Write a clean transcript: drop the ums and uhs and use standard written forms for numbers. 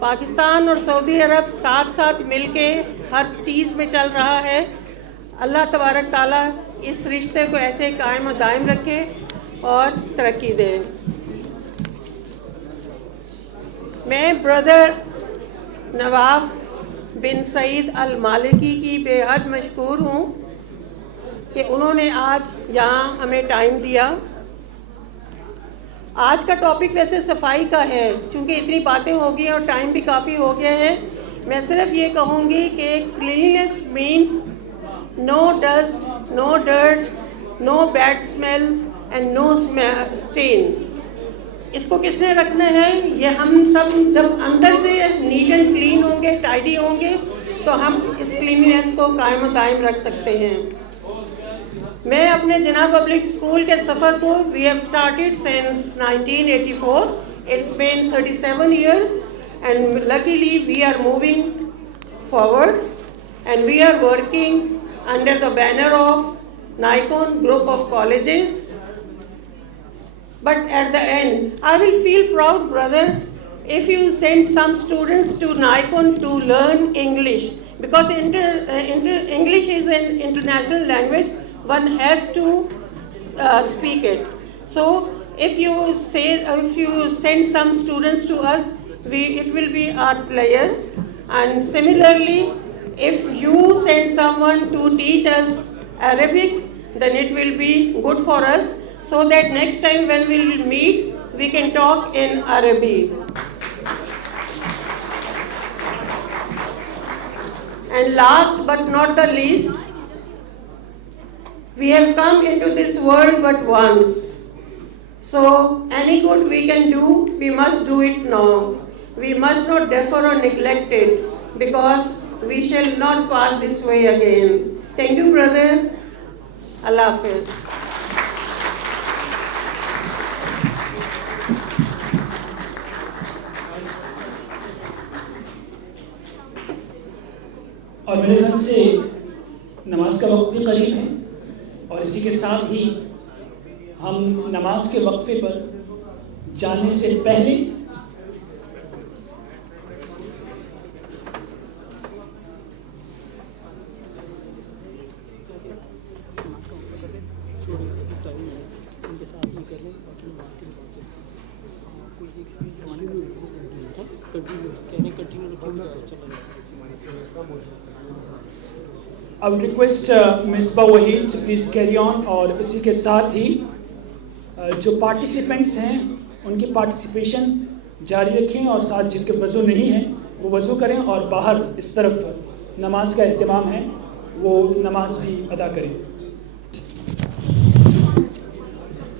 पाकिस्तान और सऊदी अरब साथ साथ मिलके हर चीज़ में चल रहा है। अल्लाह तबारक ताला इस रिश्ते को ऐसे कायम और दायम रखे और तरक्की दे। मैं ब्रदर नवाफ बिन सईद अल मालिकी की बेहद मशकूर हूँ कि उन्होंने आज यहाँ हमें टाइम दिया। आज का टॉपिक वैसे सफाई का है, क्योंकि इतनी बातें हो गई और टाइम भी काफ़ी हो गया है। मैं सिर्फ ये कहूँगी कि cleanliness means no dust, no dirt, no bad smells and no stain. इसको किसने रखना है? ये हम सब जब अंदर से नीट एंड क्लीन होंगे, टाइडी होंगे, तो हम इस क्लीनलीनेस को कायम दायम रख सकते हैं। मैं अपने जिना पब्लिक स्कूल के सफ़र को we have started since 1984। It's been 37 years and luckily we are moving forward and we are working under the banner of Nikon group of colleges. But at the end, I will feel proud, brother, if you send some students to Nikon to learn English, because English is an international language. One has to speak it. So, if you send some students to us, it will be our pleasure. And similarly, if you send someone to teach us Arabic, then it will be good for us, so that next time when we will meet, we can talk in Arabic. And last but not the least, we have come into this world but once. So any good we can do, we must do it now. We must not defer or neglect it, because we shall not pass this way again. Thank you, brother. Allah Hafiz. और मेरे ख्याल से नमाज का वक्त भी करीब है, और इसी के साथ ही हम नमाज के वक्फे पर जाने से पहले I would request Ms. Wahid to please carry on, और इसी के साथ ही जो पार्टिसिपेंट्स हैं उनकी पार्टिसिपेशन जारी रखें, और साथ जिनके वज़ू नहीं है वो वज़ू करें, और बाहर इस तरफ नमाज का एहतमाम है वो नमाज भी अदा करें।